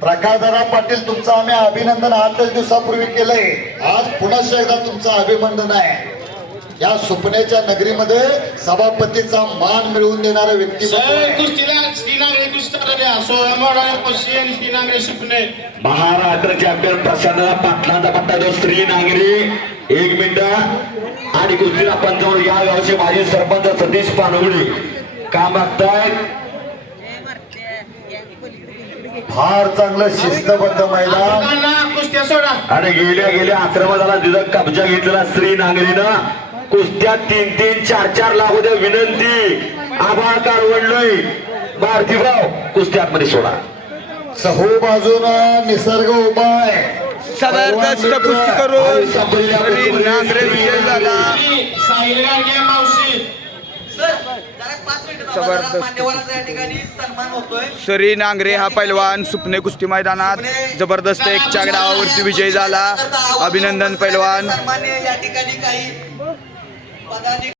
प्रकाशदादा पाटील तुमचं आम्ही अभिनंदन आठच दिवसापूर्वी केलंय. आज पुन्हा एकदा तुमचं अभिनंदन आहे. या सुपण्याच्या नगरीमध्ये सभापतीचा मान मिळवून देणारा व्यक्ती सोळा शिकणे. महाराष्ट्र चॅम्पियन प्रशांत पाटलांचा पट्टा जो स्त्री नागरी. एक मिनिट. आणि कुस्तीला पंचावन्न या गावचे माजी सरपंच सतीश पानवडे. का मागतायत फार चांगलं शिस्तबद्ध मैदान लोकांना कुस्त्या सोडा. आणि गेल्या गेल्या आक्रमणाला तिथं कब्जा घेतलेला स्त्री नागरीनं. कुस्त्या तीन तीन चार चार लाख होत्या विनंती. आभाळ काढवडलोय भारतीराव कुस्ती आतमध्ये सोडा. सहो बाजूनं निसर्ग उभा आहे. जबरदस्त कुस्ती करून श्री नांगरे विजय झाला साहिल गाडगे मावशी जबरदस्त. मान्यवरांचा या ठिकाणी सन्मान होतोय सरी नांगरे हा पैलवान सुपणे कुस्ती मैदानात जबरदस्त एकच्या डावावरती विजय झाला. अभिनंदन पैलवान.